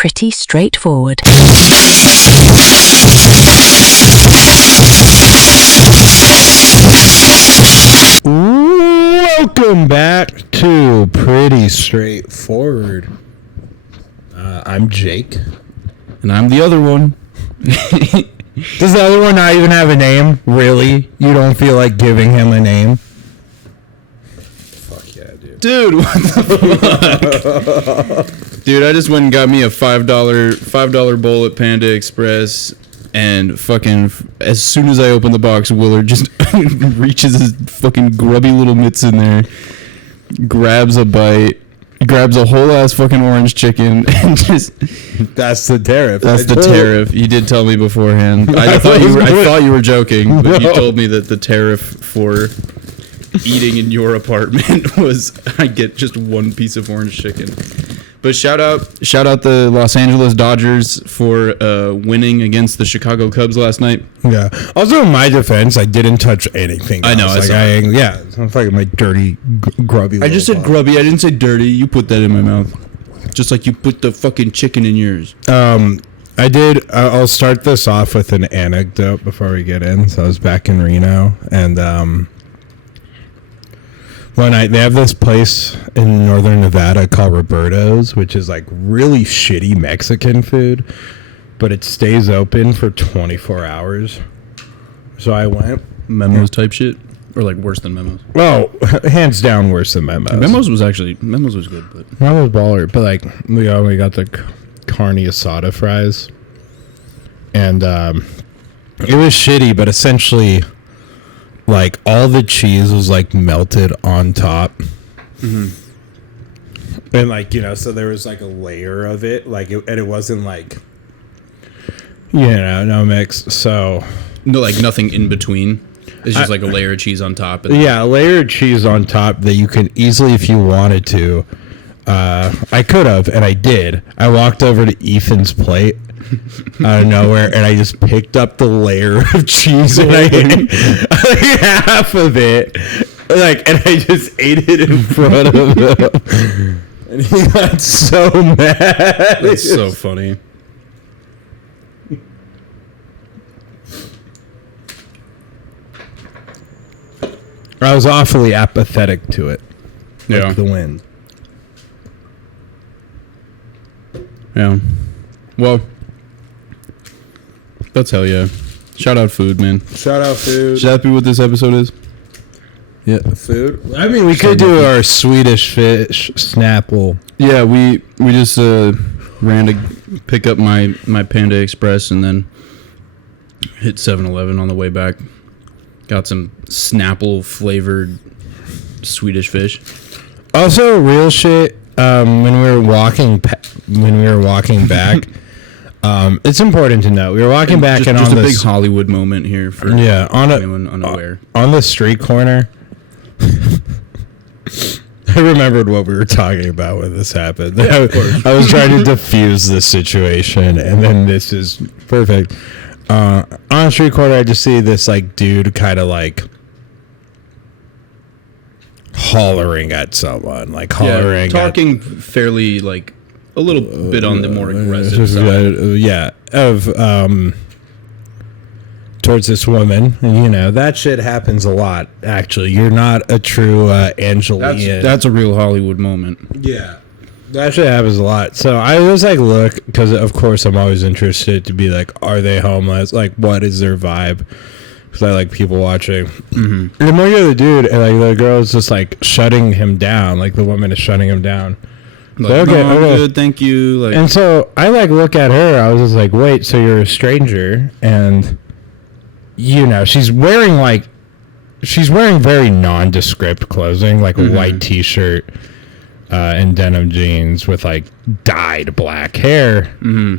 pretty straightforward. Welcome back to Pretty Straightforward. I'm Jake. And I'm the other one. Does the other one not even have a name? Really? You don't feel like giving him a name? Fuck yeah, dude. Dude, what the fuck? Dude, I just went and got me a $5 bowl at Panda Express, and fucking as soon as I open the box, Willard just reaches his fucking grubby little mitts in there, grabs a bite, grabs a whole ass fucking orange chicken, and just... That's the tariff. That's the tariff. You did tell me beforehand. I thought you were joking, but you told me that the tariff for eating in your apartment was I get just one piece of orange chicken. But shout out the Los Angeles Dodgers for winning against the Chicago Cubs last night. Yeah. Also, in my defense, I didn't touch anything. I know. It's like my dirty, grubby. I just said grubby. I didn't say dirty. You put that in my mouth. Just like you put the fucking chicken in yours. I did. I'll start this off with an anecdote before we get in. So I was back in Reno, and one night they have this place in northern Nevada called Roberto's, which is like really shitty Mexican food, but it stays open for 24 hours. So I went. Memos type shit? Or like worse than Memos? Well, hands down worse than Memos. Memos was good, but Memos baller. But like we got the carne asada fries, and it was shitty, but essentially like all the cheese was like melted on top. Mm-hmm. And like, so there was like a layer of it, like and it wasn't like, no mix. So no, like nothing in between. It's just like a layer of cheese on top. And a layer of cheese on top that you could easily, if you wanted to. I could have, and I did. I walked over to Ethan's plate out of nowhere, and I just picked up the layer of cheese, and I ate half of it, and I just ate it in front of him, and he got so mad. That's so funny. I was awfully apathetic to it. Like the wind. Yeah. Well, that's hell yeah. Shout out food, man. Shout out food. Should that be what this episode is? Yeah, food. I mean, we could do our Swedish fish Snapple. Yeah, we just ran to pick up my Panda Express and then hit 7-Eleven on the way back. Got some Snapple flavored Swedish fish. Also, real shit. When we were walking back, it's important to know we were walking back, and just on a big Hollywood moment here for anyone unaware. On the street corner, I remembered what we were talking about when this happened. Yeah, I was trying to diffuse this situation, and then this is perfect. On the street corner, I just see this like dude kind of like hollering at someone, talking fairly like a little bit on the more aggressive side. Towards this woman. That shit happens a lot. Actually, you're not a true Angelian. That's a real Hollywood moment. Yeah. That shit happens a lot. So I was like, look, because of course I'm always interested to be like, are they homeless? Like, what is their vibe? Because I like people watching. Mm-hmm. And the more you're the dude, and like the girl is just like shutting him down, like the woman is shutting him down. Like, okay, no, I'm good, thank you. Like, and so I like look at her. I was just like, wait, so you're a stranger, and she's wearing very nondescript clothing, like a white T-shirt. And denim jeans with like dyed black hair. Mm-hmm.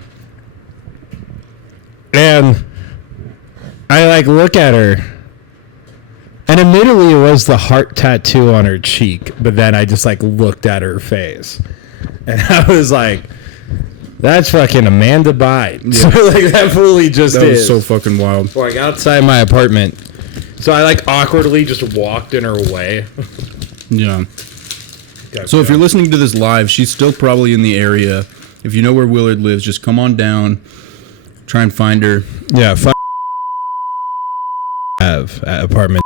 And I like look at her, and admittedly it was the heart tattoo on her cheek, but then I just like looked at her face, and I was like, that's fucking Amanda Bynes. Yeah. Like that fully just that is. That was so fucking wild. Like outside my apartment. So I like awkwardly just walked in her way. Yeah. So if you're listening to this live, she's still probably in the area If you know where Willard lives, just come on down. Try and find her. Yeah, have at apartment.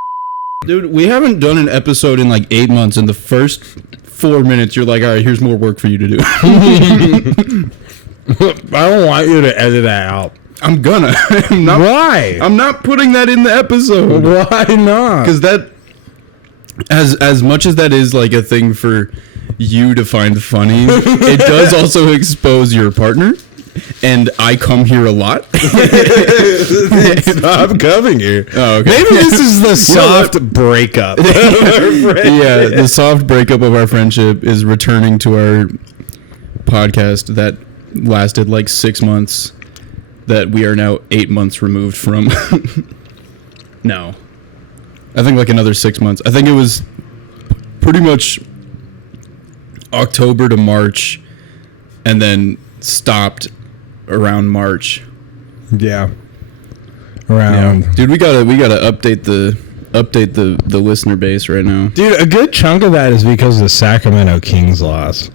Dude, we haven't done an episode in like 8 months. In the first 4 minutes, you're like, all right, here's more work for you to do. I don't want you to edit that out. I'm gonna. Why? I'm not putting that in the episode. Why not? Because that, as much as that is like a thing for you to find funny, it does also expose your partner. And I come here a lot. Stop coming here. Oh, okay. Maybe this is the soft breakup. Yeah, the soft breakup of our friendship is returning to our podcast that lasted like 6 months, that we are now 8 months removed from. No. I think like another 6 months. I think it was pretty much October to March, and then stopped around March. Yeah. Around. Yeah. Dude, we gotta update the listener base right now. Dude, a good chunk of that is because the Sacramento Kings lost.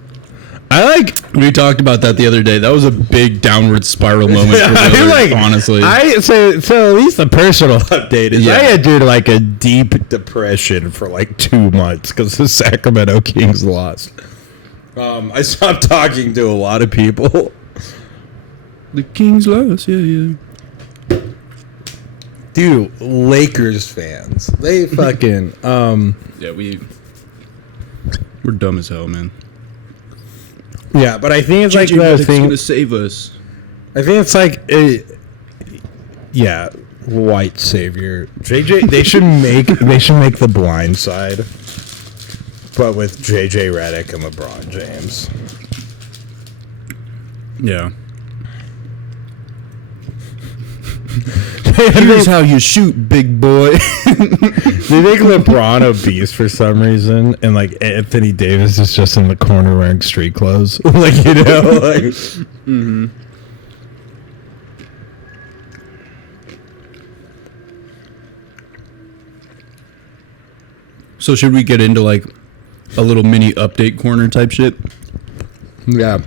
We talked about that the other day. That was a big downward spiral moment for Willard, honestly. So at least the personal update is Yeah. I had due to like a deep depression for like 2 months because the Sacramento Kings lost. I stopped talking to a lot of people. The Kings lost, yeah. Dude, Lakers fans. They fucking Yeah, we're dumb as hell, man. yeah, but I think it's like JJ the Redick's thing. gonna save us. I think it's like yeah, white savior. JJ they should make The Blind Side, but with JJ Redick and LeBron James. Yeah. Here's how you shoot, big boy. They think LeBron obese for some reason, and like Anthony Davis is just in the corner wearing street clothes, like you know, like. Mm-hmm. So should we get into like a little mini update corner type shit? Yeah.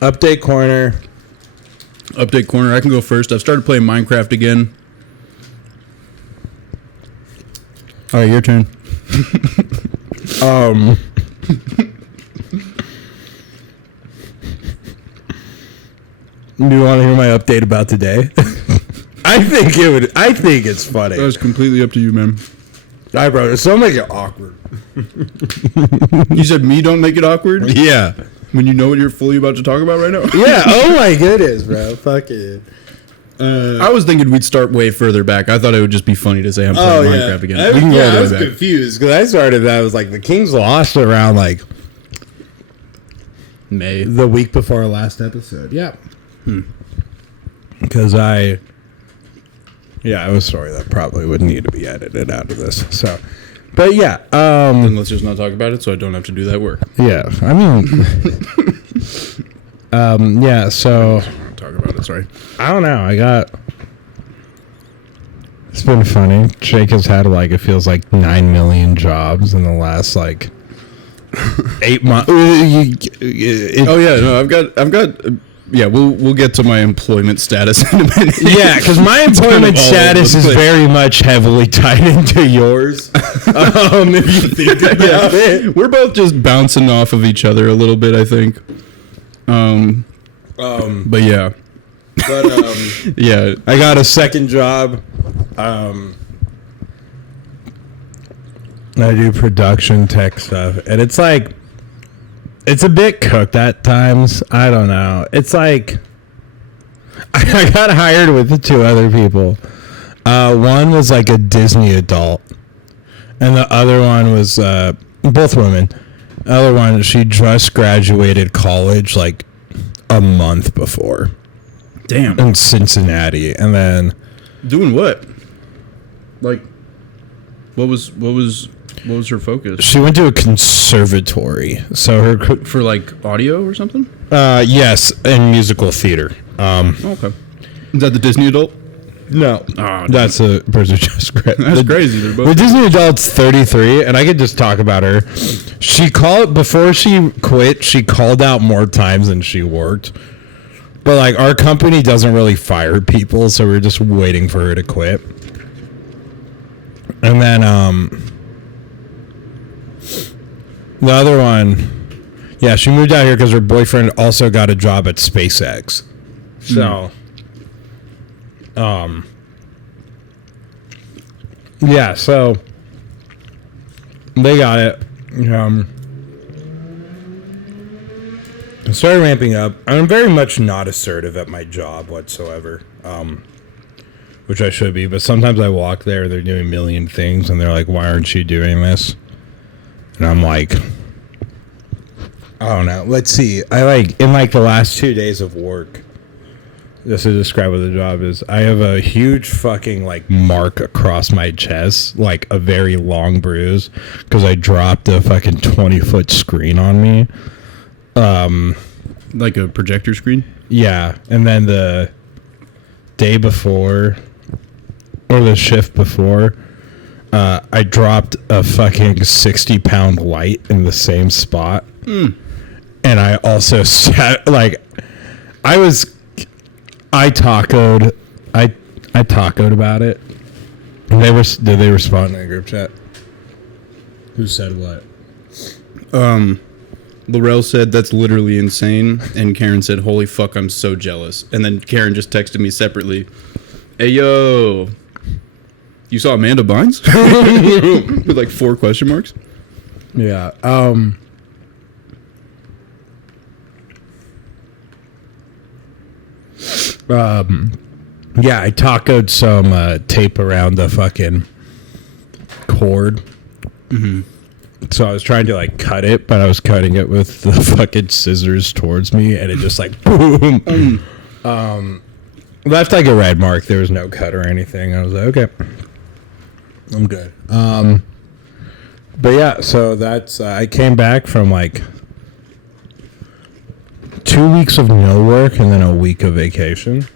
Update corner. Update corner. I can go first. I've started playing Minecraft again. All right, your turn. Do you want to hear my update about today? I think it's funny. That was completely up to you, man. I wrote it, so I'll make it awkward. You said me don't make it awkward? Yeah. When you know what you're fully about to talk about right now? Yeah. Oh my goodness, bro. Fuck it. I was thinking we'd start way further back. I thought it would just be funny to say I'm playing Minecraft again. We can go all the I way was back. confused because I started that. I was like, the Kings lost around like May. the week before our last episode. Yeah. Because I have a story that probably would need to be edited out of this. So, but yeah. Then let's just not talk about it so I don't have to do that work. Yeah. I mean, yeah. So Talk about it, sorry. I don't know. It's been funny. Jake has had like, it feels like 9 million jobs in the last like 8 months. Oh yeah, no, I've got. Yeah, we'll get to my employment status in a minute. Yeah, because my employment all status over is the place. very much heavily tied into yours. If you think about it. We're both just bouncing off of each other a little bit, I think. But yeah. But Yeah. I got a second job. I do production tech stuff, and it's like, it's a bit cooked at times. I don't know. It's like, I got hired with the 2 other people. One was like a Disney adult, and the other one was both women. The other one, she just graduated college like a month before Damn. in Cincinnati, and then Doing what? Like, what was her focus? she went to a conservatory. So her For like audio or something? yes, in musical theater. Okay. Is that the Disney adult? No, Oh, that's a British Jessica. That's crazy. They're both The Disney adult's 33, and I could just talk about her. She called before she quit. She called out more times than she worked. But like our company doesn't really fire people, so we're just waiting for her to quit. And then the other one, yeah, she moved out here because her boyfriend also got a job at SpaceX. So, yeah, so they got it. I started ramping up. I'm very much not assertive at my job whatsoever, which I should be. But sometimes I walk there, they're doing a million things, and they're like, "Why aren't you doing this?" And I'm like, I don't know. Let's see. I like in like the last 2 days of work. Just to describe what the job is, I have a huge fucking like mark across my chest, like a very long bruise, because I dropped a fucking 20-foot screen on me. like a projector screen. Yeah, and then the day before, or the shift before, I dropped a fucking 60-pound light in the same spot, and I also sat like I tacoed about it. Did they respond in the group chat? Who said what? Laurel said that's literally insane, and Karen said, "Holy fuck, I'm so jealous." And then Karen just texted me separately, "Hey yo, you saw Amanda Bynes?" With like 4 question marks. Yeah. Yeah, I tacoed some tape around the fucking cord. Mm-hmm. So I was trying to like cut it, but I was cutting it with the fucking scissors towards me, and it just like boom. Left like a red mark. There was no cut or anything. I was like, okay, I'm good. But yeah, so that's I came back from like 2 weeks of no work and then a week of vacation.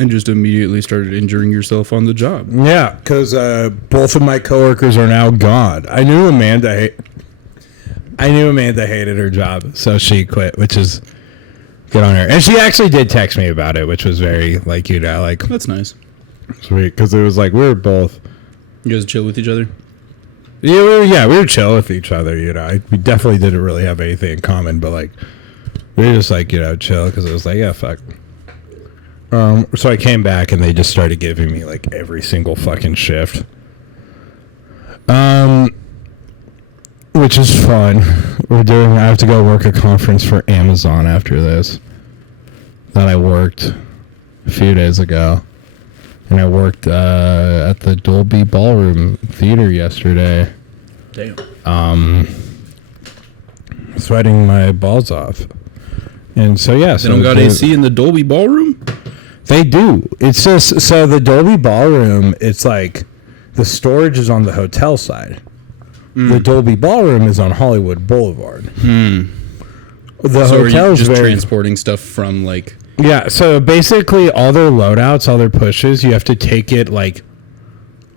And just immediately started injuring yourself on the job. Yeah, because both of my coworkers are now gone. I knew Amanda hated her job, so she quit, which is good on her. And she actually did text me about it, which was very like That's nice. sweet, because it was like we were both. You guys chill with each other? Yeah, we were chill with each other. We definitely didn't really have anything in common, but like we were just like chill, because it was like, yeah, fuck. So I came back and they just started giving me like every single fucking shift. Which is fun. I have to go work a conference for Amazon after this that I worked a few days ago. And I worked at the Dolby Ballroom Theater yesterday. Damn. Sweating my balls off. And so, yeah. They don't got AC in the Dolby Ballroom? They do. It's just, so the Dolby Ballroom, it's like, the storage is on the hotel side. The Dolby Ballroom is on Hollywood Boulevard. The So are you hotel's just transporting stuff from, like... Yeah, so basically all their loadouts, all their pushes, you have to take it, like,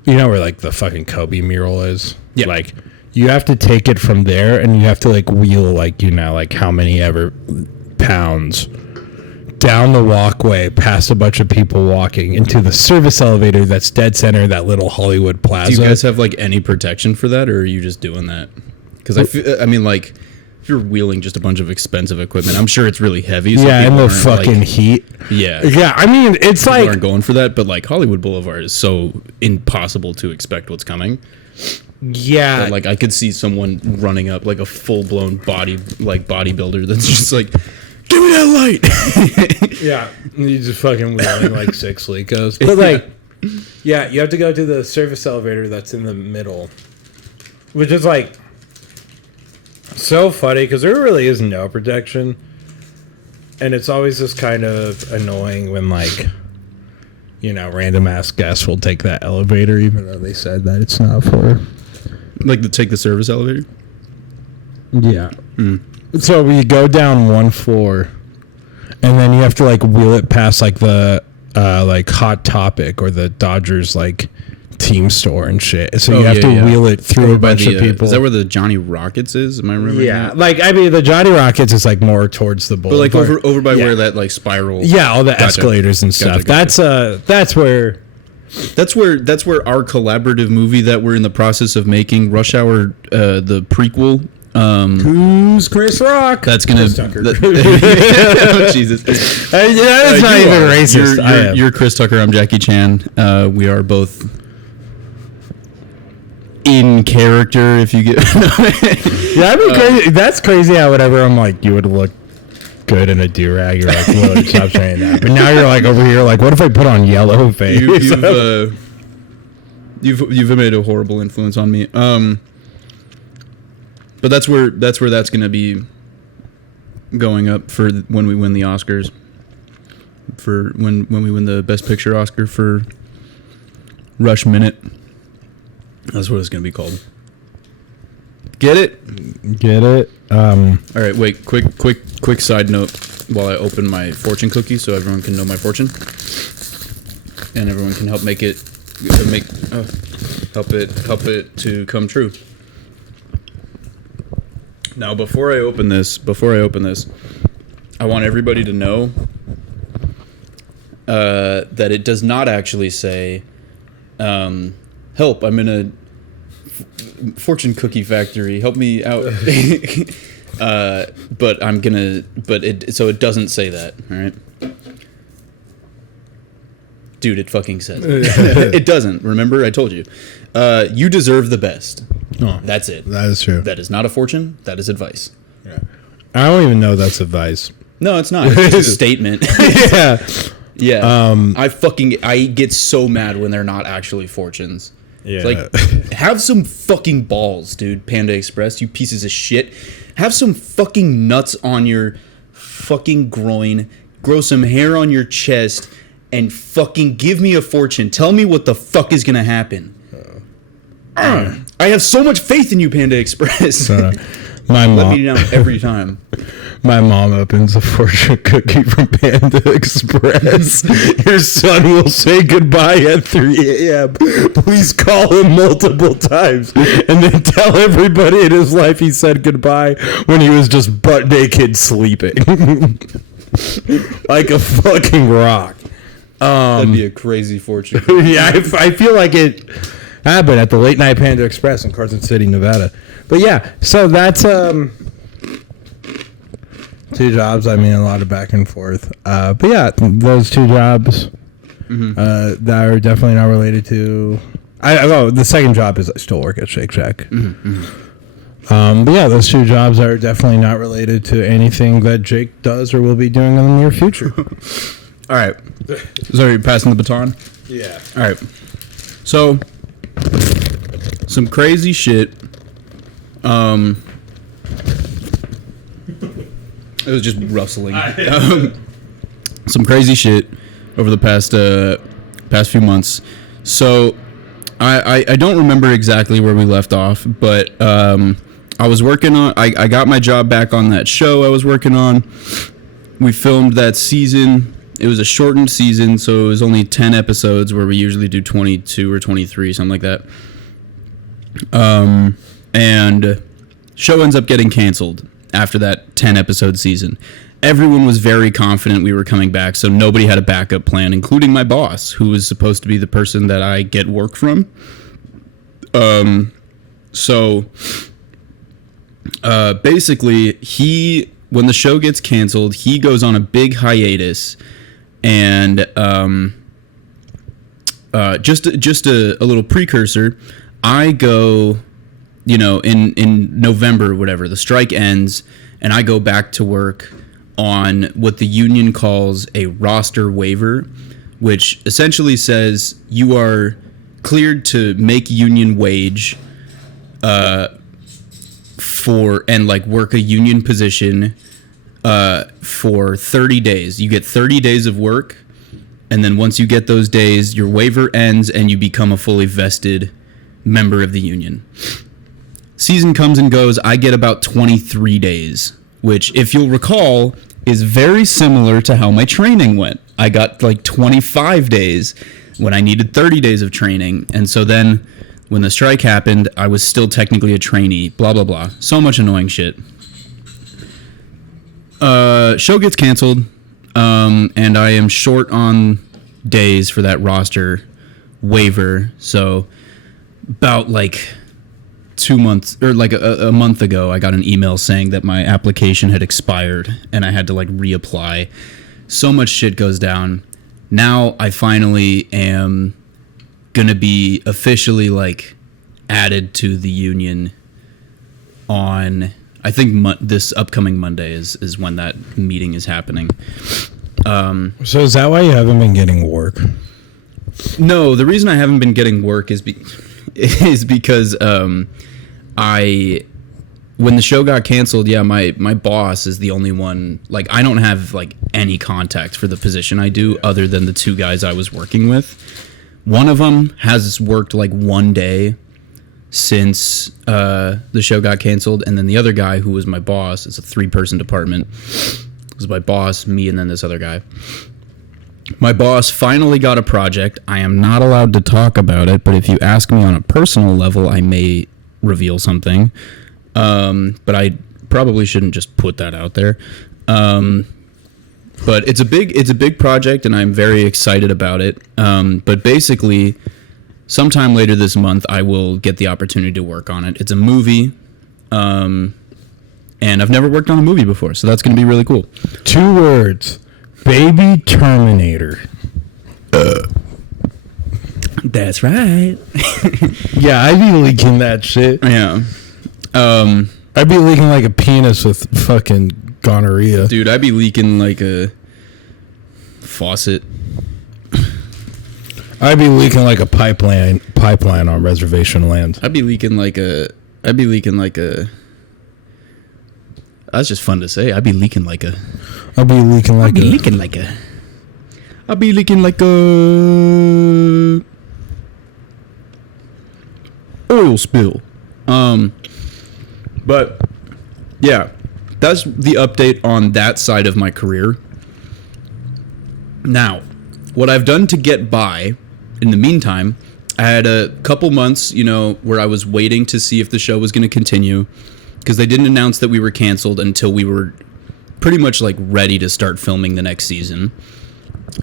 where, like, the fucking Kobe mural is? Yeah. Like, you have to take it from there, and you have to, like, wheel, like, like, how many ever pounds down the walkway, past a bunch of people walking, into the service elevator that's dead center, that little Hollywood Plaza. Do you guys have, like, any protection for that, or are you just doing that? Because I mean, like... If you're wheeling just a bunch of expensive equipment, I'm sure it's really heavy. So yeah, in the fucking heat. Yeah. Yeah, I mean, it's people like... aren't going for that, but, like, Hollywood Boulevard is so impossible to expect what's coming. Yeah. But, like, I could see someone running up, like, a full-blown bodybuilder that's just like, give me that light! Yeah, you just fucking wheeling, like, 6 Lecos. But, like, yeah, you have to go to the service elevator that's in the middle, which is, like... so funny, because there really is no protection, and it's always just kind of annoying when, like, random ass guests will take that elevator even though they said that it's not for, like, to take the service elevator. Yeah. So we go down one floor, and then you have to like wheel it past like the like Hot Topic or the Dodgers like team store and shit. So you have to wheel it through a bunch of people. Is that where the Johnny Rockets is? Am I remembering? Yeah, that? like I mean, the Johnny Rockets is like more towards the boulevard. But like over by where that like spiral. Yeah, all the escalators and stuff. Gotcha. That's where our collaborative movie that we're in the process of making, Rush Hour, the prequel. Who's Chris Rock? That's gonna. Oh, Jesus. That's not even racist. You're Chris Tucker. I'm Jackie Chan. We are both in character. If you get. Yeah, that'd be crazy. That's crazy. How whatever. I'm like, you would look good in a do-rag. You're like, Willard, stop saying that. But now you're like over here, like, what if I put on yellow face? You've made a horrible influence on me. But that's where that's gonna be going up for when we win the Oscars. For when we win the Best Picture Oscar for Rush Minute. That's what it's gonna be called. Get it? Get it? All right, wait. Quick side note while I open my fortune cookie so everyone can know my fortune, and everyone can help help it to come true. Now, before I open this, I want everybody to know that it does not actually say, "Help! I'm in a fortune cookie factory. Help me out." But I'm gonna. So it doesn't say that. All right, dude. It fucking says it. It doesn't. Remember, I told you. You deserve the best. Oh, that's it. That is true. That is not a fortune. That is advice. Yeah. I don't even know that's advice. No, it's not. It's just a statement. Yeah. Yeah. I get so mad when they're not actually fortunes. Yeah. It's like, have some fucking balls, dude. Panda Express, you pieces of shit. Have some fucking nuts on your fucking groin. Grow some hair on your chest. And fucking give me a fortune. Tell me what the fuck is gonna happen. I have so much faith in you, Panda Express. My mom. Let me down every time. My mom opens a fortune cookie from Panda Express. Your son will say goodbye at 3 a.m. Please call him multiple times and then tell everybody in his life he said goodbye when he was just butt naked sleeping. Like a fucking rock. That'd be a crazy fortune. Yeah, I feel like it happened at the Late Night Panda Express in Carson City, Nevada. But yeah, so that's 2 jobs. I mean, a lot of back and forth. But yeah, those 2 jobs that are definitely not related to. The second job is I still work at Shake Shack. But yeah, those 2 jobs are definitely not related to anything that Jake does or will be doing in the near future. All right. So you're passing the baton? Yeah. All right. So, some crazy shit. It was just rustling. Some crazy shit over the past few months. So, I don't remember exactly where we left off, but I was working on. I got my job back on that show I was working on. We filmed that season. It was a shortened season, so it was only 10 episodes where we usually do 22 or 23, something like that. And show ends up getting canceled after that 10 episode season. Everyone was very confident we were coming back, so nobody had a backup plan, including my boss, who was supposed to be the person that I get work from. So basically, when the show gets canceled, he goes on a big hiatus. And just a little precursor, I go, in November or whatever, the strike ends, and I go back to work on what the union calls a roster waiver, which essentially says you are cleared to make union wage work a union position for 30 days. You get 30 days of work, and then once you get those days, your waiver ends and you become a fully vested member of the union. Season comes and goes. I get about 23 days, which, if you'll recall, is very similar to how my training went. I got like 25 days when I needed 30 days of training. And so then when the strike happened, I was still technically a trainee, blah, blah, blah. So much annoying shit. Show gets canceled, and I am short on days for that roster waiver. So about like 2 months or like a month ago, I got an email saying that my application had expired and I had to like reapply. So much shit goes down. Now I finally am gonna be officially like added to the union on, I think this upcoming Monday is when that meeting is happening. So is that why you haven't been getting work? No, the reason I haven't been getting work is because when the show got canceled, my boss is the only one, like, I don't have like any contact for the position I do other than the two guys I was working with. One of them has worked like one day since the show got canceled, and then the other guy who was my boss, it's a 3-person department, it was my boss, me, and then this other guy. My boss finally got a project. I am not allowed to talk about it, but if you ask me on a personal level, I may reveal something. But I probably shouldn't just put that out there. But it's a big project, and I'm very excited about it. But basically, sometime later this month, I will get the opportunity to work on it. It's a movie, and I've never worked on a movie before, so that's going to be really cool. 2 words. Baby Terminator. That's right. Yeah, I'd be leaking that shit. Yeah. I'd be leaking like a penis with fucking gonorrhea. Dude, I'd be leaking like a faucet. I'd be leaking like a pipeline on reservation land. I'd be leaking like a that's just fun to say. I'd be leaking like a oil spill. But yeah, that's the update on that side of my career. Now, what I've done to get by in the meantime, I had a couple months, where I was waiting to see if the show was going to continue, because they didn't announce that we were canceled until we were pretty much like ready to start filming the next season.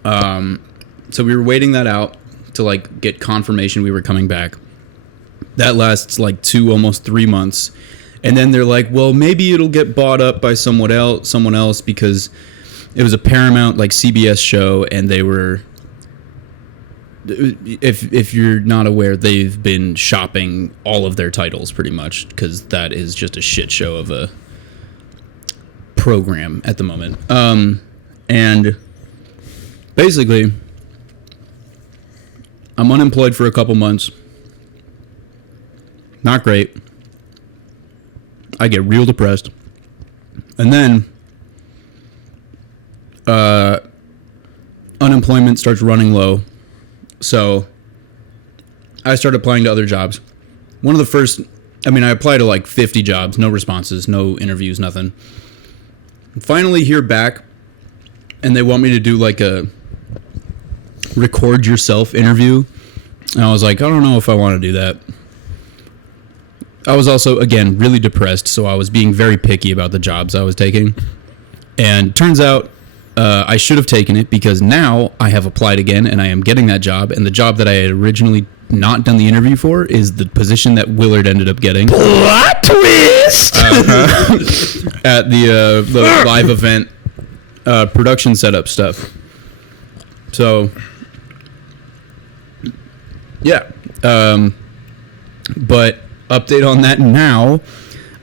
So we were waiting that out to like get confirmation we were coming back. That lasts like 2, almost 3 months. And then they're like, well, maybe it'll get bought up by someone else, because it was a Paramount like CBS show, and they were, if you're not aware, they've been shopping all of their titles pretty much, because that is just a shit show of a program at the moment. And basically, I'm unemployed for a couple months. Not great. I get real depressed. And then unemployment starts running low. So I started applying to other jobs. One of the first, I applied to like 50 jobs, no responses, no interviews, nothing. Finally hear back, and they want me to do like a record yourself interview. And I was like, I don't know if I want to do that. I was also, again, really depressed, so I was being very picky about the jobs I was taking. And turns out I should have taken it, because now I have applied again, and I am getting that job. And the job that I had originally not done the interview for is the position that Willard ended up getting. Plot twist! At the live event production setup stuff. So, yeah. But update on that now,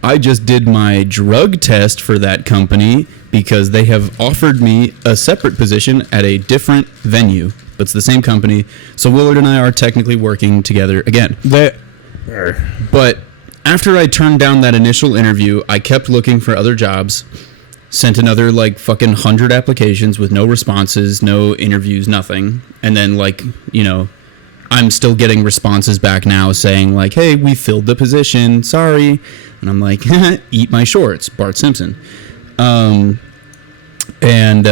I just did my drug test for that company, because they have offered me a separate position at a different venue, but it's the same company. So Willard and I are technically working together again. But after I turned down that initial interview, I kept looking for other jobs, sent another like fucking 100 applications with no responses, no interviews, nothing. And then I'm still getting responses back now saying like, hey, we filled the position, sorry. And I'm like, eat my shorts, Bart Simpson. and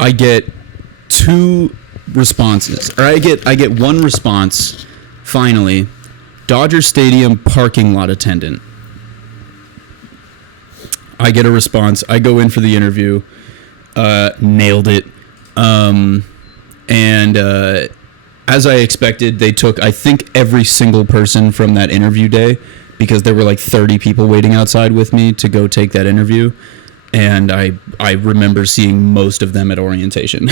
I get 2 responses, or I get one response. Finally, Dodger Stadium parking lot attendant. I get a response. I go in for the interview. Nailed it. And as I expected, they took, I think, every single person from that interview day, because there were like 30 people waiting outside with me to go take that interview. And I remember seeing most of them at orientation.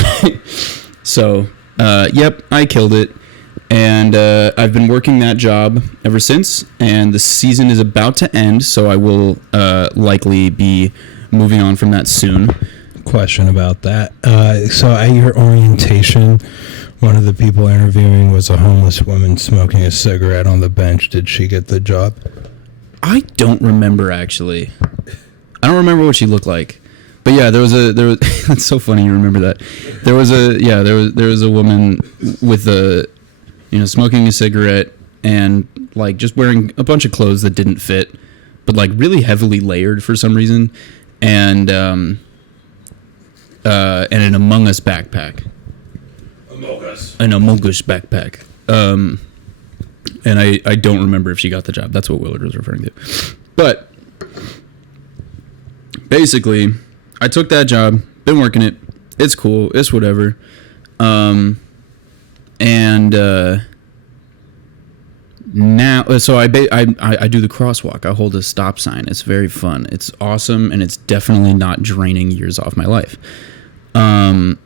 So, yep, I killed it. And I've been working that job ever since, and the season is about to end, so I will likely be moving on from that soon. Question about that. So at your orientation, one of the people interviewing was a homeless woman smoking a cigarette on the bench. Did she get the job? I don't remember, actually. I don't remember what she looked like. But yeah, there was it's so funny you remember that. There was a woman with smoking a cigarette and like just wearing a bunch of clothes that didn't fit, but like really heavily layered for some reason, and an Among Us backpack. An Among Us backpack. And I don't remember if she got the job. That's what Willard was referring to. But basically, I took that job, been working it. It's cool. It's whatever. Now, so I do the crosswalk. I hold a stop sign. It's very fun. It's awesome, and it's definitely not draining years off my life. But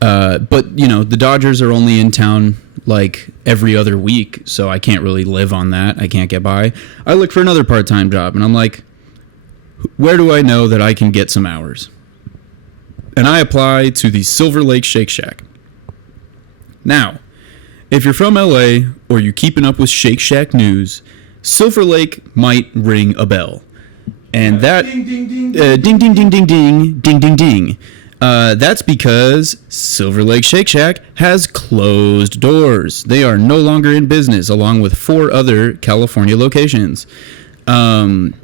the Dodgers are only in town like every other week, so I can't really live on that. I can't get by. I look for another part-time job, and I'm like, where do I know that I can get some hours? And I apply to the Silver Lake Shake Shack. Now, if you're from LA or you're keeping up with Shake Shack news, Silver Lake might ring a bell. And that ding ding ding ding ding ding ding ding ding ding. That's because Silver Lake Shake Shack has closed doors. They are no longer in business, along with 4 other California locations. And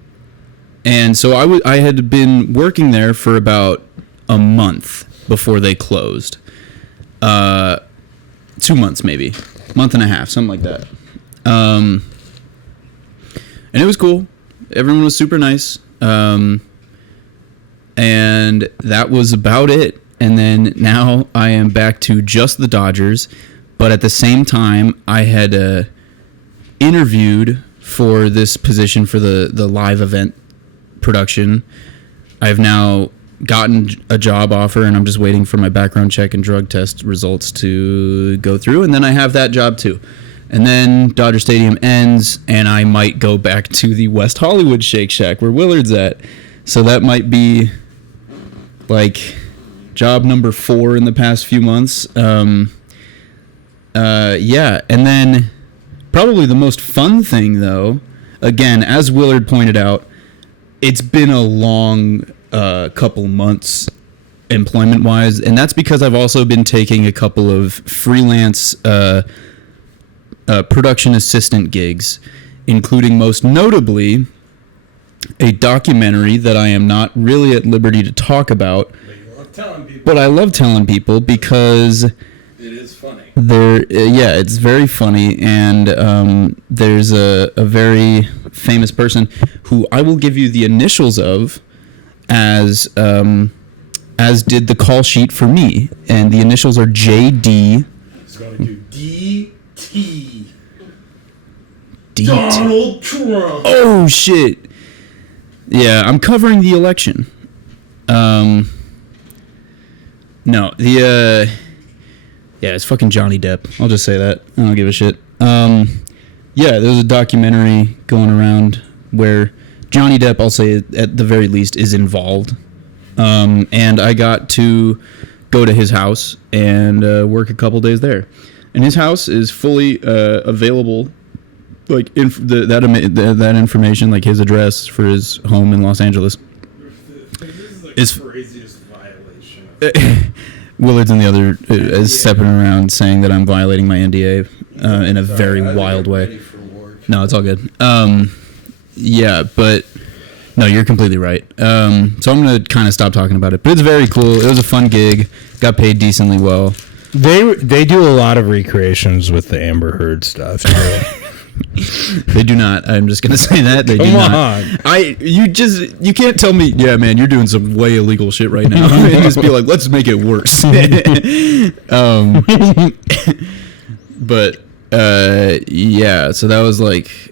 so I had been working there for about a month before they closed. 2 months maybe, month and a half, something like that. And it was cool. Everyone was super nice. And that was about it. And then now I am back to just the Dodgers. But at the same time, I had interviewed for this position for the live event production. I've now gotten a job offer, and I'm just waiting for my background check and drug test results to go through. And then I have that job too. And then Dodger Stadium ends, and I might go back to the West Hollywood Shake Shack where Willard's at. So that might be like job number 4 in the past few months. Yeah. And then probably the most fun thing, though, again, as Willard pointed out, it's been a long couple months employment-wise, and that's because I've also been taking a couple of freelance production assistant gigs, including most notably a documentary that I am not really at liberty to talk about, but I love telling people because it is funny. It's very funny, and there's a very famous person who I will give you the initials of, as did the call sheet for me, and the initials are JD. It's going to do DT. Donald Trump. Oh shit. Yeah, I'm covering the election. No, yeah, it's fucking Johnny Depp. I'll just say that. I don't give a shit. Yeah, there's a documentary going around where Johnny Depp, I'll say at the very least, is involved. And I got to go to his house and work a couple days there. And his house is fully available, like that information, like his address for his home in Los Angeles. This is the craziest violation. Willard's in the other is stepping around saying that I'm violating my NDA in a very wild way. No, it's all good. Yeah, but No, you're completely right. So I'm gonna kind of stop talking about it, but it's very cool. It was a fun gig. Got paid decently well. They do a lot of recreations with the Amber Heard stuff. They do not. I'm just gonna say that they do not. You can't tell me, yeah, man, you're doing some way illegal shit right now, and just be like, let's make it worse. But yeah, so that was like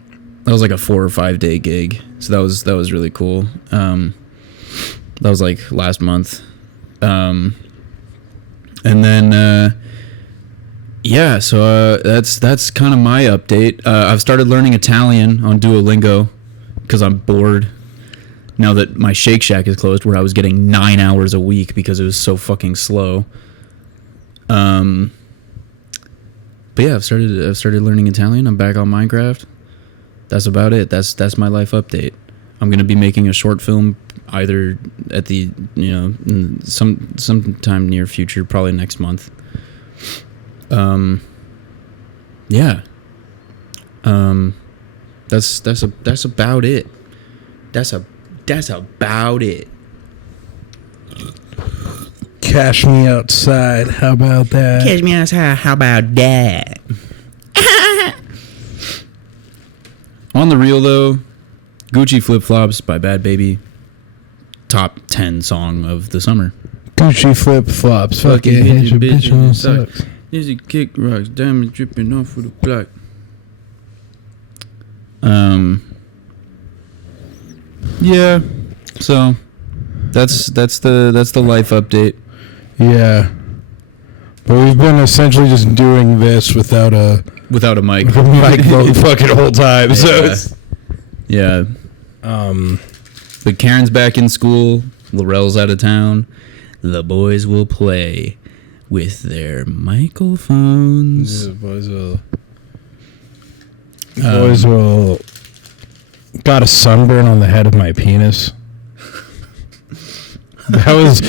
a 4 or 5 day gig. So that was really cool. That was like last month. And then yeah, so that's kind of my update. I've started learning Italian on Duolingo because I'm bored now that my Shake Shack is closed, where I was getting 9 hours a week because it was so fucking slow. But yeah, I've started learning Italian. I'm back on Minecraft. That's about it. That's my life update. I'm gonna be making a short film either at the sometime near future, probably next month. Yeah. That's about it. That's about it. Cash me outside. How about that? Catch me outside. How about that? On the real though, Gucci Flip Flops by Bad Baby, top 10 song of the summer. Gucci Flip Flops. Fuck it, hit your bitch on the socks. Easy kick rocks, diamond dripping off with a block. Yeah. So that's the life update. Yeah. But we've been essentially just doing this without a mic. The fucking whole time. Yeah. So it's yeah. But Karen's back in school. Laurel's out of town. The boys will play with their microphones. Yeah, boys will got a sunburn on the head of my penis. That was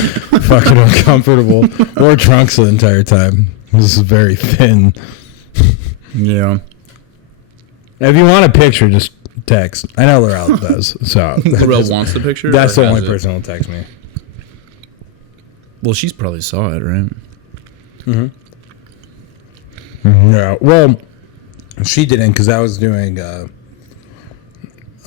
fucking uncomfortable. Wore trunks the entire time. This is very thin. Yeah. If you want a picture, just text. I know Laurel does. So Laurel wants the picture? That's the only person who'll text me. Well, she's probably saw it, right? Mm-hmm. Yeah. Well, she didn't because I was doing.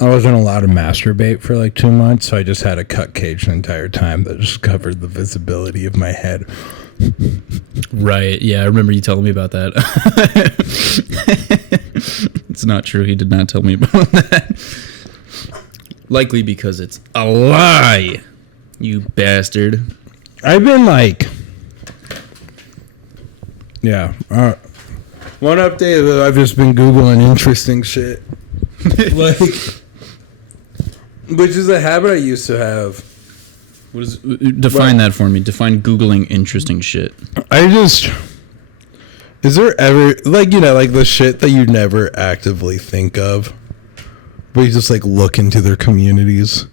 I wasn't allowed to masturbate for like 2 months, so I just had a cut cage the entire time that just covered the visibility of my head. Right. Yeah, I remember you telling me about that. It's not true. He did not tell me about that. Likely because it's a lie, you bastard. I've been like... Yeah. One update that I've just been Googling interesting shit. Like... Which is a habit I used to have. What is define that for me? Define Googling interesting shit. Is there ever like the shit that you never actively think of, but you just like look into their communities?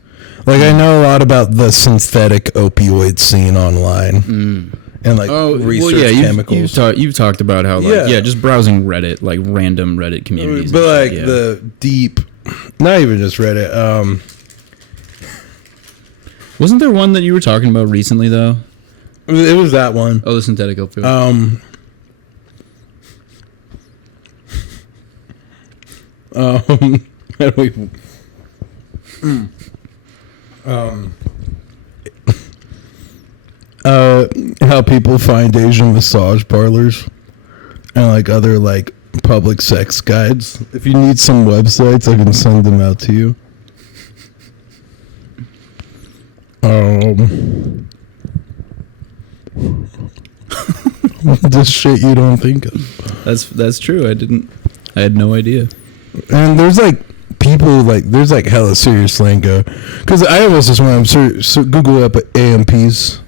Like I know a lot about the synthetic opioid scene online and like research chemicals. You've talked about how just browsing Reddit, like random Reddit communities, but like the deep, not even just Reddit. Wasn't there one that you were talking about recently, though? It was that one. Oh, the synthetic opioid. How do we... how people find Asian massage parlors and like other like public sex guides. If you need some websites, I can send them out to you. Just shit you don't think of. That's true. I had no idea. And there's like people like there's like hella serious lingo because I almost just want to Google up AMPs.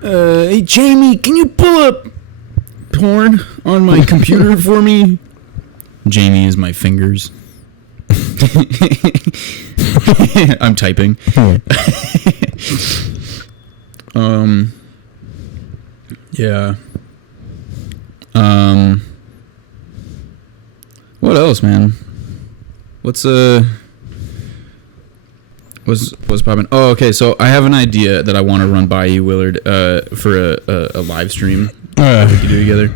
Hey Jamie, can you pull up porn on my computer for me? Jamie is my fingers. I'm typing. Yeah. What else, man? What's Was popping? Oh, okay. So I have an idea that I want to run by you, Willard, for a live stream we could do together.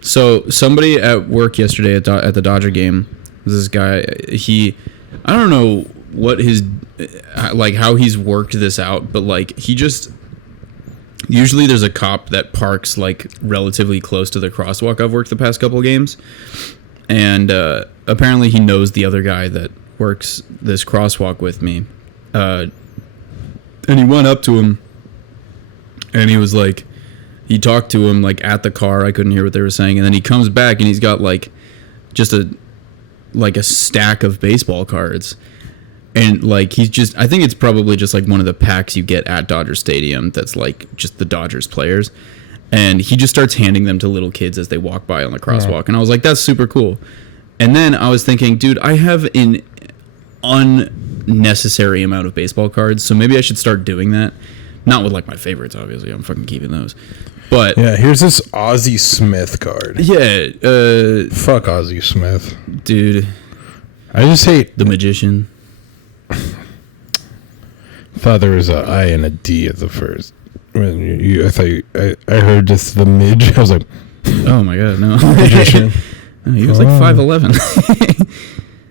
So somebody at work yesterday at the Dodger game, this guy, I don't know what his, like how he's worked this out, but like he just, usually there's a cop that parks like relatively close to the crosswalk I've worked the past couple of games, and apparently he knows the other guy that works this crosswalk with me. And he went up to him and he was like, he talked to him like at the car. I couldn't hear what they were saying. And then he comes back and he's got like just a stack of baseball cards. And like, he's just, I think it's probably just like one of the packs you get at Dodger Stadium. That's like just the Dodgers players. And he just starts handing them to little kids as they walk by on the crosswalk. Yeah. And I was like, that's super cool. And then I was thinking, dude, I have an unnecessary amount of baseball cards, so maybe I should start doing that. Not with like my favorites, obviously. I'm fucking keeping those. But yeah, here's this Ozzie Smith card. Yeah, fuck Ozzie Smith, dude. I just hate the magician. Thought there was a I and a D at the first. When I heard just the midge. I was like, oh my god, no. Magician. No, he was like 5'11".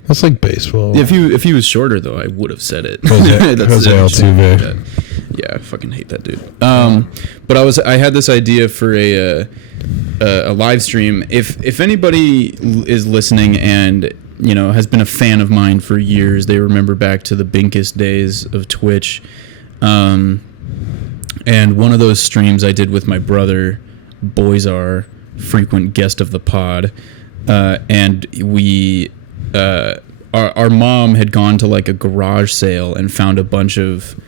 That's like baseball. If he was shorter though, I would have said it. Jose Altuve. Yeah, I fucking hate that dude. But I had this idea for a live stream. If anybody is listening and has been a fan of mine for years, they remember back to the Binkus days of Twitch. And one of those streams I did with my brother, Boyzar, frequent guest of the pod, and we. Our mom had gone to like a garage sale and found a bunch of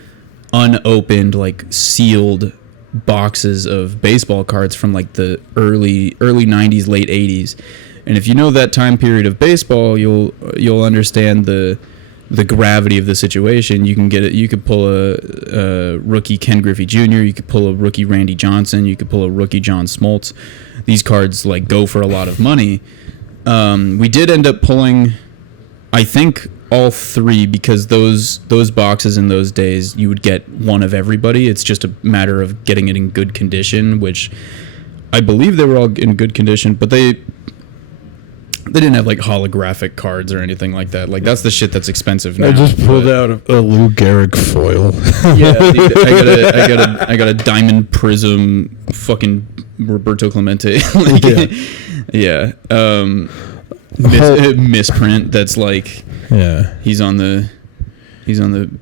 unopened, like sealed boxes of baseball cards from like the early 90s, late 80s. And if you know that time period of baseball, you'll understand the gravity of the situation. You can get it. You could pull a rookie Ken Griffey Jr. You could pull a rookie Randy Johnson. You could pull a rookie John Smoltz. These cards like go for a lot of money. We did end up pulling, I think, all three, because those boxes in those days, you would get one of everybody. It's just a matter of getting it in good condition, which I believe they were all in good condition, but they didn't have like holographic cards or anything like that. Like that's the shit that's expensive now. I just pulled out a Lou Gehrig foil. Yeah, dude, I got a diamond prism fucking Roberto Clemente. Like, yeah. Misprint that's like, yeah, he's on the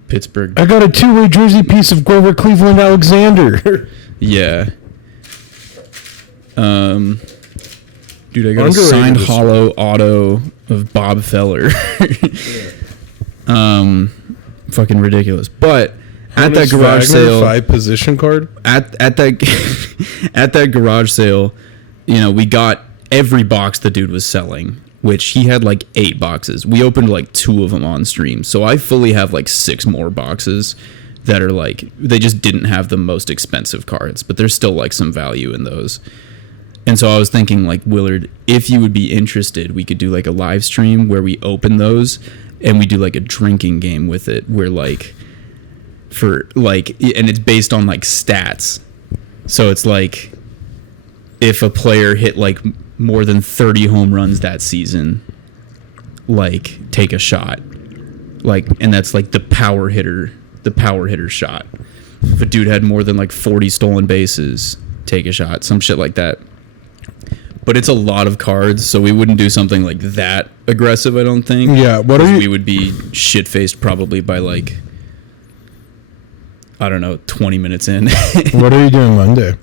Pittsburgh. I got a two-way jersey piece of Grover Cleveland Alexander. Yeah. Dude, I got a signed hollow auto of Bob Feller. Fucking ridiculous. But at that garage sale, 5 position card. At that at that garage sale, we got every box the dude was selling, which he had like 8 boxes. We opened like 2 of them on stream. So I fully have like 6 more boxes that are like, they just didn't have the most expensive cards, but there's still like some value in those. And so I was thinking, like, Willard, if you would be interested, we could do like a live stream where we open those and we do like a drinking game with it, where like, for like, and it's based on like stats. So it's like, if a player hit like more than 30 home runs that season, like, take a shot. Like, and that's like the power hitter shot. If a dude had more than like 40 stolen bases, take a shot, some shit like that. But it's a lot of cards, so we wouldn't do something like that aggressive, I don't think. Yeah, we would be shit-faced probably by like, I don't know, 20 minutes in. What are you doing Monday?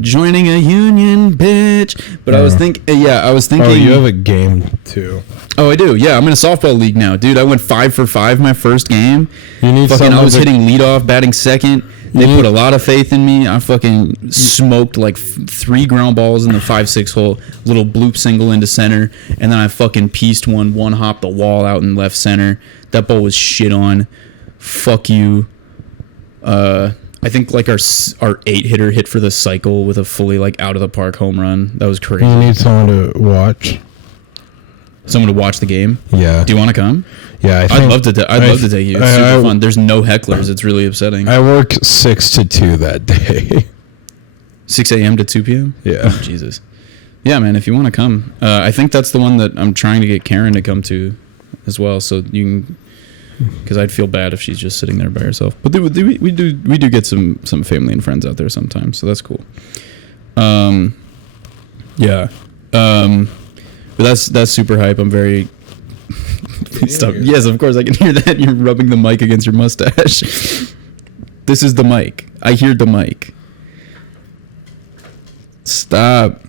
Joining a union, bitch. But I was thinking. Oh, you have a game too. Oh, I do. Yeah, I'm in a softball league now, dude. I went 5 for 5 my first game. You need I was hitting leadoff, batting second. They put a lot of faith in me. I fucking smoked like 3 ground balls in the 5-6 hole, little bloop single into center, and then I fucking pieced one hop the wall out in left center. That ball was shit on. Fuck you. I think like our 8-hitter hit for the cycle with a fully like out of the park home run. That was crazy. You need someone to watch. Someone to watch the game? Yeah. Do you want to come? Yeah, I'd love to take you. It's super fun. There's no hecklers. It's really upsetting. I work 6 to 2 that day. 6 a.m. to 2 p.m.? Yeah. Oh, Jesus. Yeah, man, if you want to come. I think that's the one that I'm trying to get Karen to come to as well, so you can... Because I'd feel bad if she's just sitting there by herself. But we do get some family and friends out there sometimes, so that's cool. Yeah. But that's super hype. I'm very... Stop. Yes, of course I can hear that. You're rubbing the mic against your mustache. This is the mic. I hear the mic. Stop.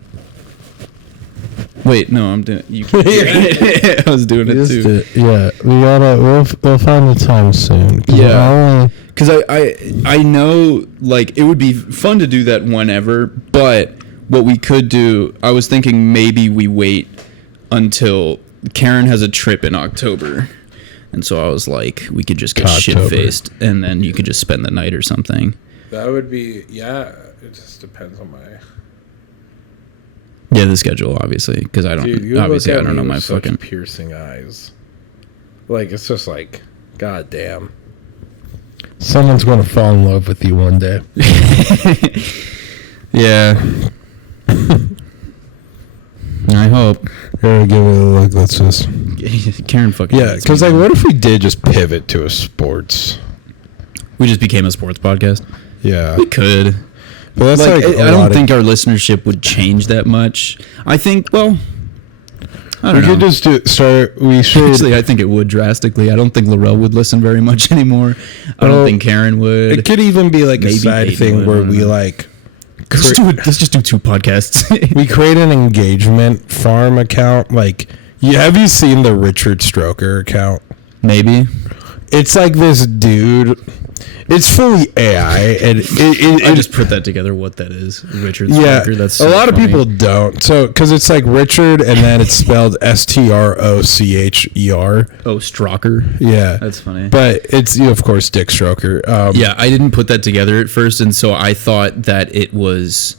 Wait, no, I'm doing. You. I was doing it too. Yeah, we'll find the time soon. Yeah, because I know like it would be fun to do that whenever, but what we could do, I was thinking maybe we wait until Karen has a trip in October, and so I was like, we could just get shit-faced, and then you could just spend the night or something. That would be, yeah, it just depends on my... Yeah, the schedule, obviously, because I don't, Dude, obviously, I don't know my fucking... piercing eyes. Like, it's just like, god damn. Someone's going to fall in love with you one day. Yeah. I hope. Here, give it a look. Let's just... Karen fucking... Yeah, because, like, what if we did just pivot to a sports... We just became a sports podcast? Yeah. We could. But that's like I don't think our listenership would change that much. I think, well... I don't know. We could just start... We should... Actually, I think it would drastically. I don't think Laurel would listen very much anymore. I don't think Karen would. It could even be, like, a side thing where we, like... Let's just do 2 podcasts. We create an engagement farm account. Like, have you seen the Richard Stroker account? Maybe. It's like this dude. It's fully AI, and I just put that together. What that is, Richard Stroker. Yeah, that's so a lot funny. of people don't. So, because it's like Richard, and then it's spelled Strocher. Oh, Stroker. Yeah, that's funny. But it's of course Dick Stroker. Yeah, I didn't put that together at first, and so I thought that it was.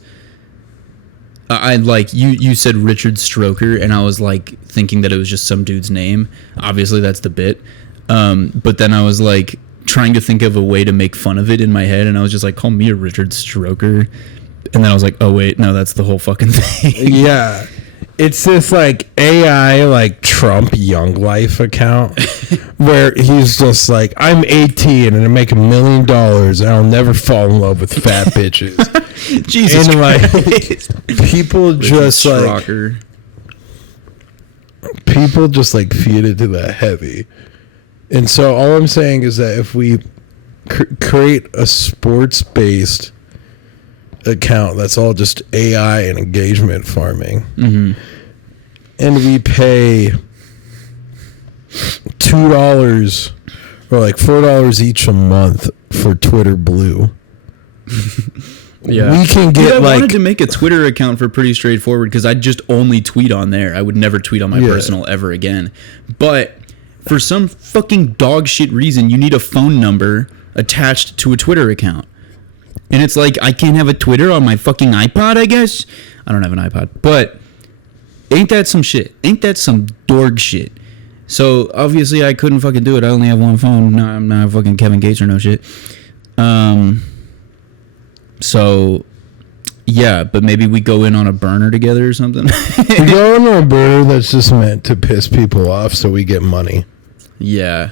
I like you said Richard Stroker, and I was like thinking that it was just some dude's name. Obviously, that's the bit. But then I was like trying to think of a way to make fun of it in my head, and I was just like, call me a Richard Stroker. And then I was like, oh wait, no, that's the whole fucking thing. Yeah. It's this like AI like Trump Young Life account where he's just like, I'm 18 and I make $1 million and I'll never fall in love with fat bitches. Jesus and Christ. Like people just Stroker. like people just like feed it to that heavy. And so all I'm saying is that if we create a sports-based account that's all just AI and engagement farming, and we pay $2 or like $4 each a month for Twitter Blue. Yeah, we can get I like... wanted to make a Twitter account for pretty straightforward because I'd just only tweet on there. I would never tweet on my personal ever again. But for some fucking dog shit reason, you need a phone number attached to a Twitter account. And it's like, I can't have a Twitter on my fucking iPod, I guess? I don't have an iPod. But ain't that some shit? Ain't that some dork shit? So, obviously, I couldn't fucking do it. I only have one phone. No, I'm not fucking Kevin Gates or no shit. So, yeah, but maybe we go in on a burner together or something. We go in on a burner that's just meant to piss people off so we get money. Yeah.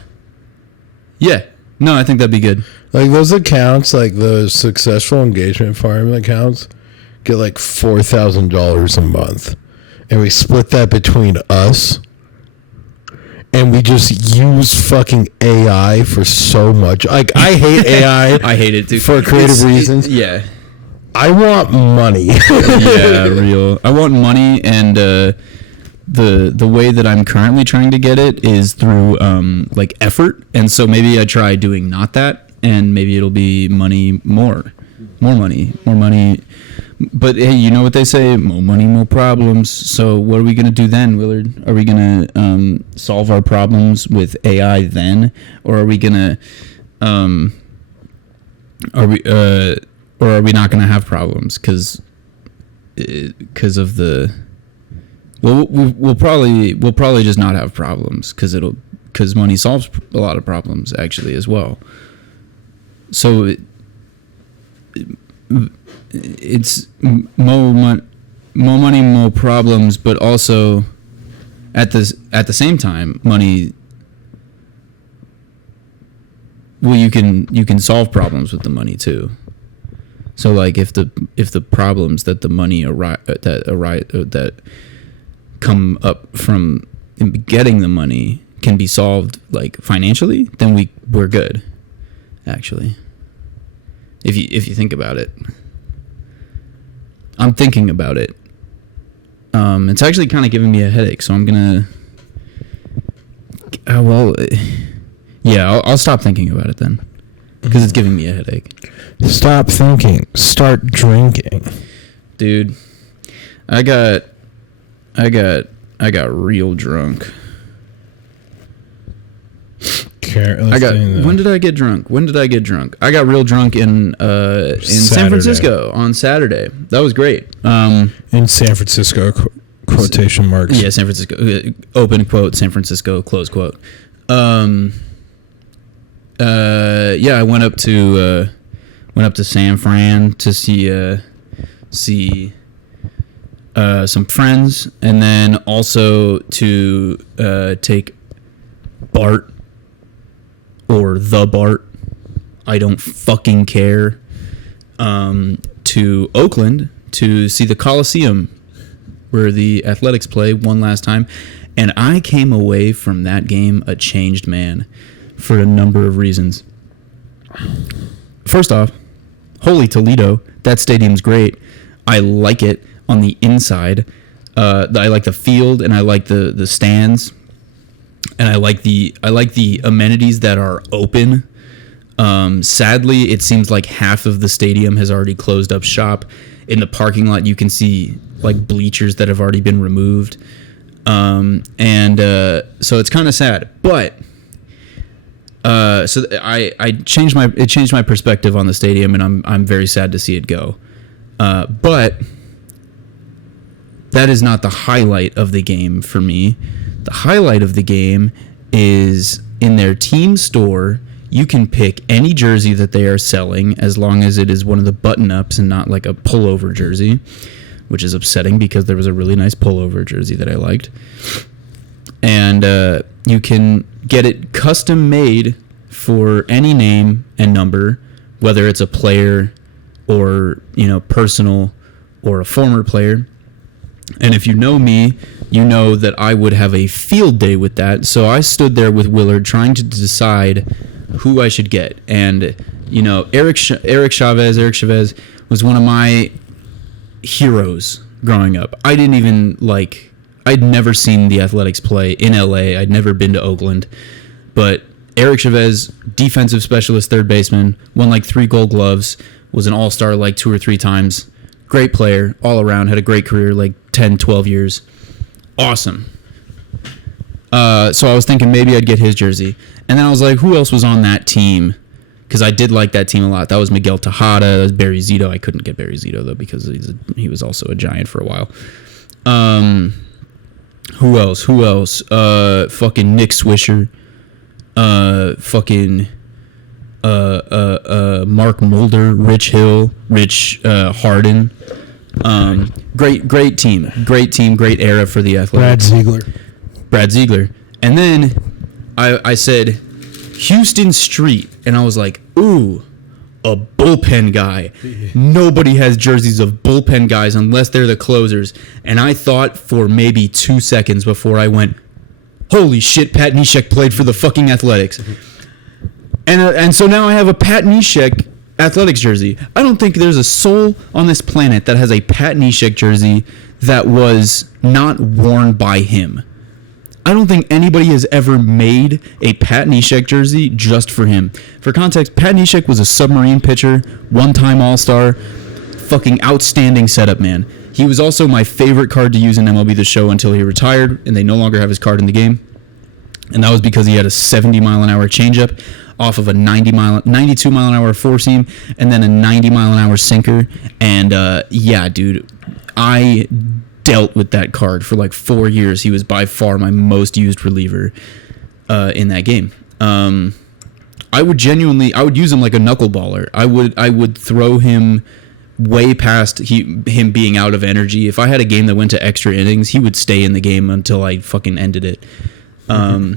Yeah. No, I think that'd be good. Like those accounts, like those successful engagement farm accounts, get like $4,000 a month. And we split that between us. And we just use fucking AI for so much. Like, I hate AI. I hate it too. For creative reasons. Yeah. I want money. Yeah, real. I want money, and the way that I'm currently trying to get it is through like effort, and so maybe I try doing not that, and maybe it'll be money, more money. But hey, you know what they say, more money, more problems. So what are we gonna do then, Willard? Are we gonna solve our problems with AI then, or are we gonna or are we not gonna have problems because of the Well, we'll probably just not have problems because money solves a lot of problems actually as well. So it's more money, more problems, but also at the same time, money. Well, you can solve problems with the money too. So like if the problems that the money that come up from getting the money can be solved like financially, then we're good. Actually, if you think about it, I'm thinking about it. It's actually kind of giving me a headache, so I'm gonna. I'll stop thinking about it then, because it's giving me a headache. Stop thinking. Start drinking, dude. I got real drunk. When did I get drunk? I got real drunk in San Francisco on Saturday. That was great. In San Francisco, quotation marks. Yeah, San Francisco. Open quote. San Francisco. Close quote. I went up to San Fran to see some friends, and then also to take Bart. Or the Bart, I don't fucking care, to Oakland to see the Coliseum where the Athletics play one last time. And I came away from that game a changed man for a number of reasons. First off, holy Toledo, that stadium's great. I like it on the inside. I like the field and I like the stands. And I like the amenities that are open. Sadly, it seems like half of the stadium has already closed up shop. In the parking lot, you can see like bleachers that have already been removed. So it's kind of sad. But I changed my perspective on the stadium, and I'm very sad to see it go. But that is not the highlight of the game for me. The highlight of the game is in their team store. You can pick any jersey that they are selling as long as it is one of the button-ups and not like a pullover jersey, which is upsetting because there was a really nice pullover jersey that I liked. And you can get it custom made for any name and number, whether it's a player or, personal or a former player. And if you know me, you know that I would have a field day with that. So I stood there with Willard trying to decide who I should get. And, Eric Chavez was one of my heroes growing up. I'd never seen the Athletics play in LA. I'd never been to Oakland. But Eric Chavez, defensive specialist, third baseman, won like 3 Gold Gloves, was an all-star like 2 or 3 times. Great player all around, had a great career, like 10, 12 years. Awesome. So I was thinking maybe I'd get his jersey. And then I was like, who else was on that team? Because I did like that team a lot. That was Miguel Tejada. That was Barry Zito. I couldn't get Barry Zito, though, because he was also a Giant for a while. Who else? Fucking Nick Swisher. Mark Mulder, Rich Hill, Rich Harden. Great team, great era for the Athletics. Brad Ziegler. And then I said Houston Street, and I was like, ooh, a bullpen guy. Nobody has jerseys of bullpen guys unless they're the closers. And I thought for maybe 2 seconds before I went, holy shit, Pat Neshek played for the fucking Athletics. And so now I have a Pat Neshek Athletics jersey. I don't think there's a soul on this planet that has a Pat Neshek jersey that was not worn by him. I don't think anybody has ever made a Pat Neshek jersey just for him. For context, Pat Neshek was a submarine pitcher, one-time All-Star, fucking outstanding setup man. He was also my favorite card to use in MLB The Show until he retired, and they no longer have his card in the game. And that was because he had a 70-mile-an-hour changeup off of a 92-mile-an-hour four-seam, and then a 90-mile-an-hour sinker. And, yeah, dude, I dealt with that card for like 4 years. He was by far my most used reliever in that game. I would use him like a knuckleballer. I would throw him way past him being out of energy. If I had a game that went to extra innings, he would stay in the game until I fucking ended it. I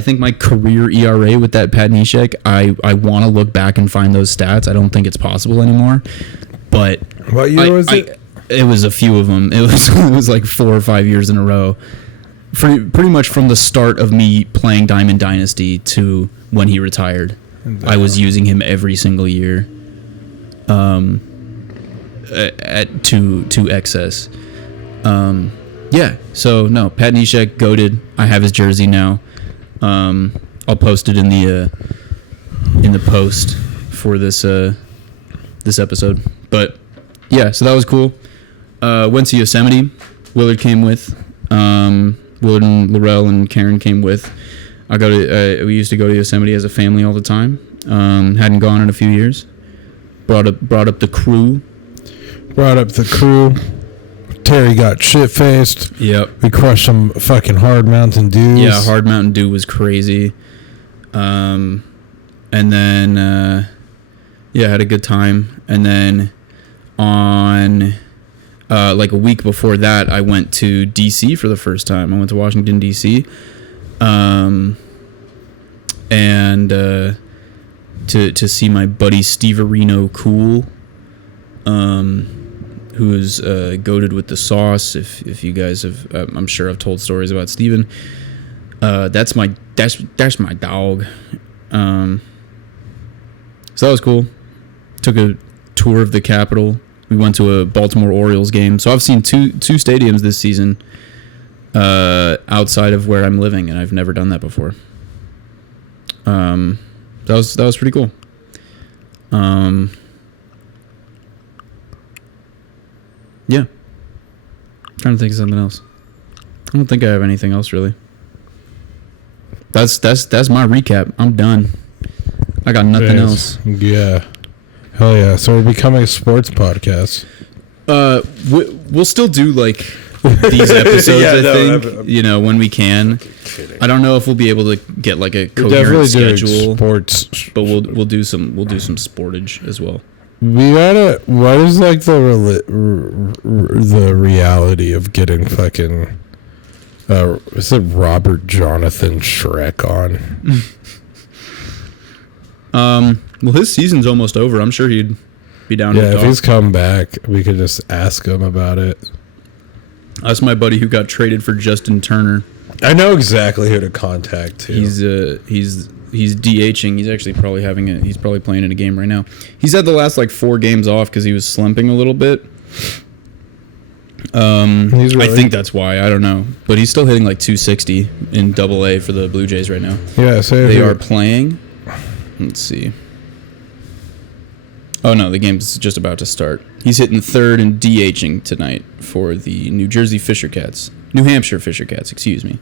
think my career ERA with that Pat Neshek, I want to look back and find those stats. I don't think it's possible anymore. But what year was it? It was a few of them. It was like 4 or 5 years in a row. Pretty much from the start of me playing Diamond Dynasty to when he retired. I was using him every single year. To excess. So no, Pat Neshek, goated. I have his jersey now. I'll post it in the post for this episode. But yeah, so that was cool. Went to Yosemite. Willard came with. Willard and Laurel and Karen came with. We used to go to Yosemite as a family all the time. Hadn't gone in a few years. Brought up the crew. Terry got shit-faced. Yep. We crushed some fucking hard Mountain Dews. Yeah, hard Mountain Dew was crazy. And then, had a good time. And then on, like a week before that, I went to D.C. for the first time. I went to Washington, D.C. To see my buddy Steve Areno Cool, who is goated with the sauce. If you guys have, I'm sure I've told stories about Steven. That's my dog. So that was cool. Took a tour of the Capitol. We went to a Baltimore Orioles game. So I've seen two stadiums this season outside of where I'm living, and I've never done that before. That was pretty cool. Yeah. Trying to think of something else. I don't think I have anything else really. That's my recap. I'm done. I got nothing else. Yeah. Hell yeah. So we're becoming a sports podcast. We'll still do like these episodes, I think, when we can. I don't know if we'll be able to get like a coherent schedule. Sports, but we'll do some sportage as well. We gotta. What is like the reality of getting fucking? Is it Robert Jonathan Shrek on? Well, his season's almost over. I'm sure he'd be down. Yeah, if he's come back, we could just ask him about it. That's my buddy who got traded for Justin Turner. I know exactly who to contact too. He's DHing. He's actually probably he's probably playing in a game right now. He's had the last like 4 games off because he was slumping a little bit. I think that's why. I don't know, but he's still hitting like 260 in Double-A for the Blue Jays right now. Yeah, so they are playing. Let's see. Oh no, the game's just about to start. He's hitting third and DHing tonight for the New Hampshire Fisher Cats, excuse me.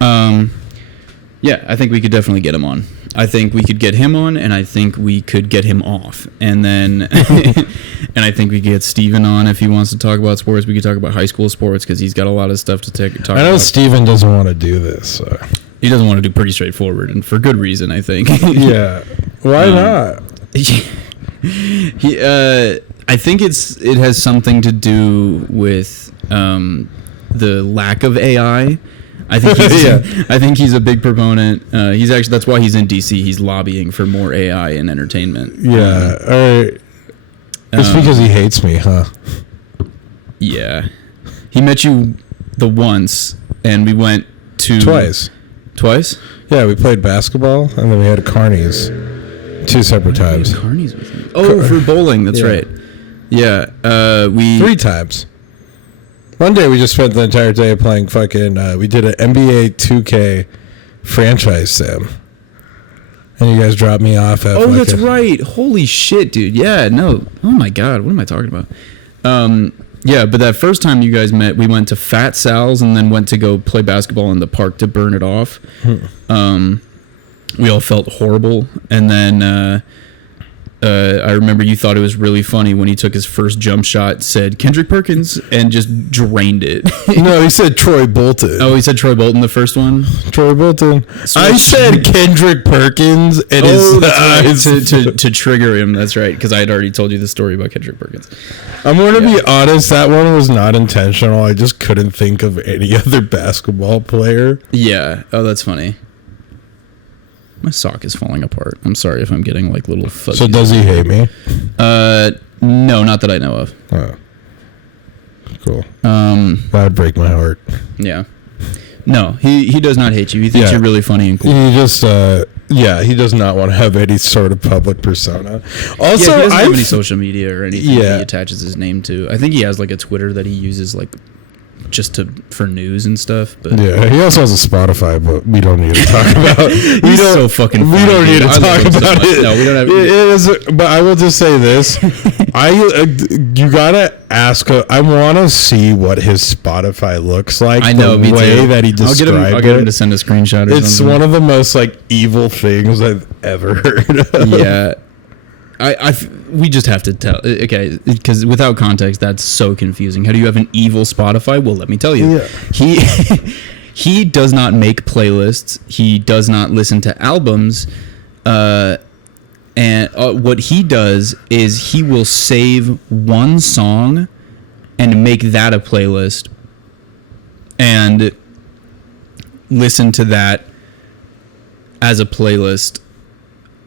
Yeah, I think we could definitely get him on. I think we could get him on, and I think we could get him off. And then, and I think we could get Steven on if he wants to talk about sports. We could talk about high school sports because he's got a lot of stuff to talk about. I know Steven doesn't want to do this. So. He doesn't want to do pretty straightforward, and for good reason, I think. Yeah. Why not? I think it has something to do with the lack of AI. I think he's a big proponent. That's why he's in DC. He's lobbying for more AI in entertainment. Yeah. All right. It's because he hates me, huh? Yeah. He met you the once, and we went to twice. Yeah, we played basketball, and then we had carnies 2 separate times. Carnies with him. Oh, for bowling. That's right. Yeah. 3 times. One day we just spent the entire day playing fucking. We did an NBA 2K franchise sim, and you guys dropped me off at. Oh, that's right! Holy shit, dude! Yeah, no. Oh my god, what am I talking about? Yeah, but that first time you guys met, we went to Fat Sal's and then went to go play basketball in the park to burn it off. We all felt horrible, and then I remember you thought it was really funny when he took his first jump shot, said Kendrick Perkins, and just drained it. No, he said Troy Bolton. Oh, he said Troy Bolton the first one? Troy Bolton. I said Kendrick Perkins, and that's right. to trigger him. That's right, because I had already told you the story about Kendrick Perkins. I'm going to be honest, that one was not intentional. I just couldn't think of any other basketball player. Yeah. Oh, that's funny. My sock is falling apart. I'm sorry if I'm getting like little fuzzies. So does he hate me? No, not that I know of. Oh. Cool. That would break my heart. Yeah. No, he does not hate you. He thinks you're really funny and cool. He just he does not want to have any sort of public persona. Also, he doesn't have any social media or anything that he attaches his name to. I think he has like a Twitter that he uses like just for news and stuff. But yeah, he also has a Spotify, but we don't need to talk about. He's so fucking funny. We don't need to talk about it. No, we don't have. It is, but I will just say this: you gotta ask. I want to see what his Spotify looks like. I know the me way too. that he described I'll get him to send a screenshot. It's one of the most like evil things I've ever heard of. Yeah. We just have to tell, okay, because without context, that's so confusing. How do you have an evil Spotify? Well, let me tell you. Yeah. He does not make playlists. He does not listen to albums. And what he does is he will save one song and make that a playlist and listen to that as a playlist.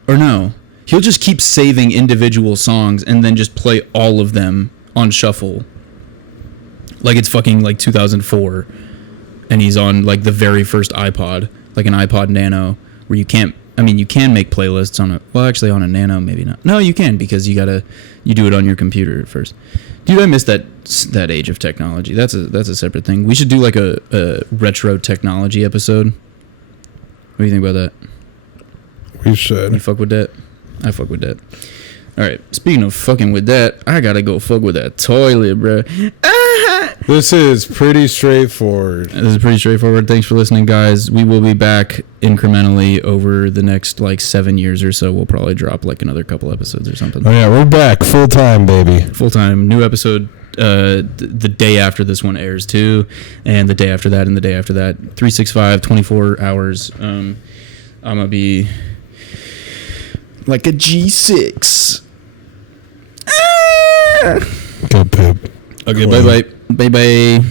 Or no. He'll just keep saving individual songs and then just play all of them on shuffle. Like it's fucking like 2004. And he's on like the very first iPod, like an iPod Nano, where you can make playlists on actually on a Nano, maybe not. No, you can, because you do it on your computer at first. Dude, I miss that age of technology. That's a separate thing. We should do like a retro technology episode. What do you think about that? We should. You fuck with that? I fuck with that. All right. Speaking of fucking with that, I gotta go fuck with that toilet, bro. This is pretty straightforward. Thanks for listening, guys. We will be back incrementally over the next like 7 years or so. We'll probably drop like another couple episodes or something. Oh yeah, we're back full time, baby. Full time. New episode the day after this one airs too, and the day after that, and the day after that. 365, 24 hours. I'm gonna be like a G6. Go poop. Okay, bye-bye. Bye-bye.